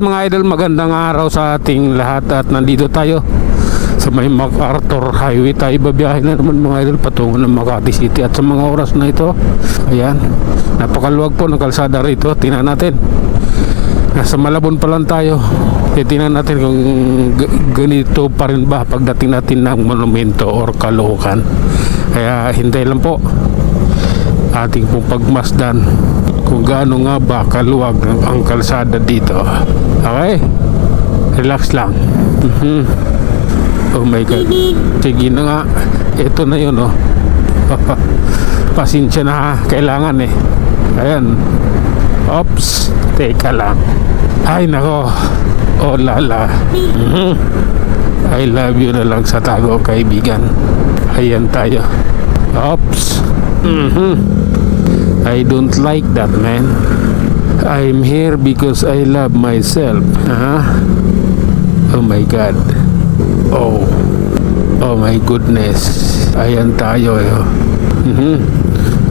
mga idol, magandang araw sa ating lahat at nandito tayo sa may MacArthur Highway. Tayo babiyahin na naman mga idol patungo ng Makati City at sa mga oras na ito, ayan, napakaluwag po ng kalsada rito. Tingnan natin, nasa Malabon pa lang tayo. Tingnan natin kung ganito pa rin ba pagdating natin ng monumento or Caloocan. Kaya hintay lang po ating pong pagmasdan kung gaano nga ba kaluwag ang kalsada dito. Okay, relax lang. Oh my god, sige na nga, ito na yun, oh. Pasensya na ha, kailangan eh. Ayan, oops, teka lang. Ay nako, oh lala. I love you na lang sa tago, kaibigan. Ayan tayo. Oops. I don't like that, man. I'm here because I love myself. Oh my god. Oh my goodness. Ayan tayo eh.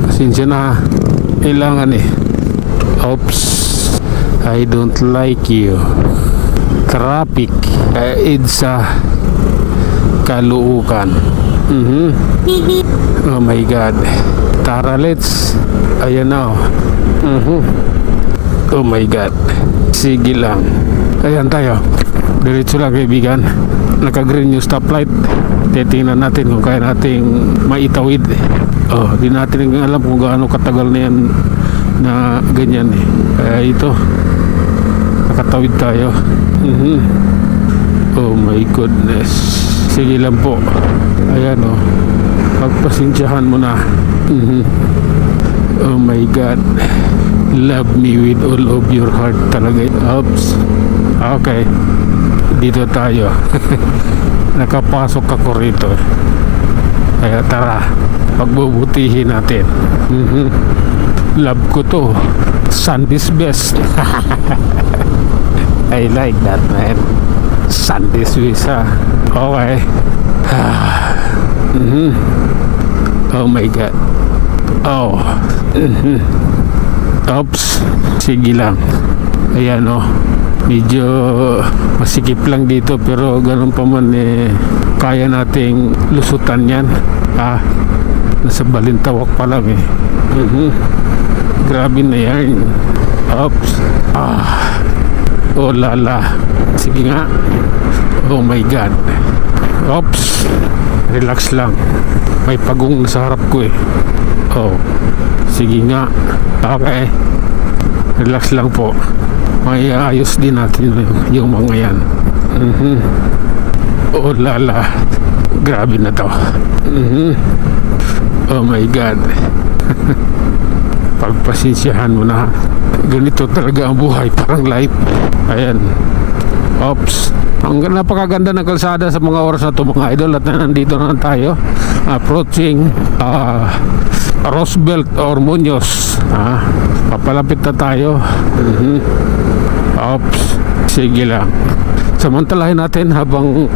Pasensya na, kailangan eh. Oops, I don't like you. Traffic, EDSA Caloocan. Oh my god. Tara, let's. Ayan na, oh. Oh my god. Sige lang. Ayan tayo, diretso lang kaibigan. Naka-green yung stoplight. Titingnan natin kung kaya nating maitawid. Oh, di natin alam kung gaano katagal na yan na ganyan eh. Kaya ito, nakatawid tayo. Oh my goodness. Sige lang po. Ayan, oh, pagpasensyahan mo na. Oh my god, love me with all of your heart talaga. Oops. Okay, dito tayo. Nakapasok ako rito, kaya tara, pagbubutihin natin. Love ko to, Sunday's best. I like that, man. Sunday's best, ha. Okay. Oh my god. Oh. Oops. Sige lang. Ayan, oh, medyo masikip lang dito, pero ganun pa man eh, kaya nating lusutan yan. Nasa Balintawak pa lang eh. Grabe na yan. Oops. Oh lala. Sige nga. Oh my god. Oops. Relax lang, may pagong sa harap ko eh. Oh, sige nga. Okay, relax lang po. May ayos din natin yung mga yan. Oh lala, grabe na to. Oh my god. Pagpasensyahan mo na, ganito talaga ang buhay, parang life. Ayan. Oops. Ang napakaganda ng kalsada sa mga oras na ito mga idol, at nandito na tayo approaching Roosevelt or Muñoz. Papalapit na tayo. Oops. Sige lang, samantalahin natin habang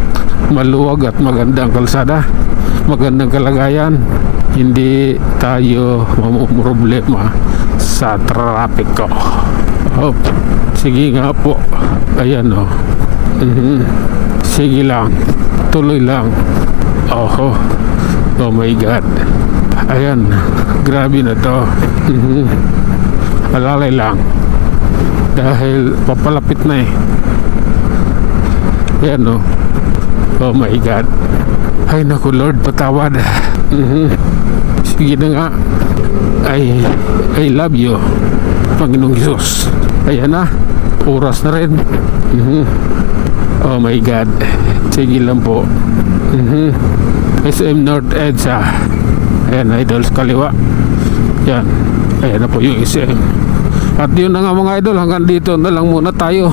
maluwag at maganda ang kalsada, magandang kalagayan, hindi tayo mamumroblema sa trapiko. Sige nga po. Ayan, oh. Sige lang, tuloy lang. Oh my god. Ayan, grabe na to. Alalay lang dahil papalapit na eh. Ayan, oh. Oh my god. Ay naku Lord, patawad. Sige na nga. I love you, Panginoong Jesus. Ayan na, oras na rin. Oh my god. Sige lang po. SM North EDSA. Ayan, idol, sa kaliwa. Yan. Ayan na po yung SM. At yun na nga mga idol, hanggang dito na lang muna tayo.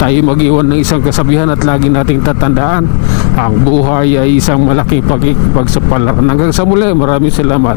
Tayo mag-iwan ng isang kasabihan at lagi nating tatandaan, ang buhay ay isang malaking pagsapalaran. Hanggang sa muli, maraming salamat.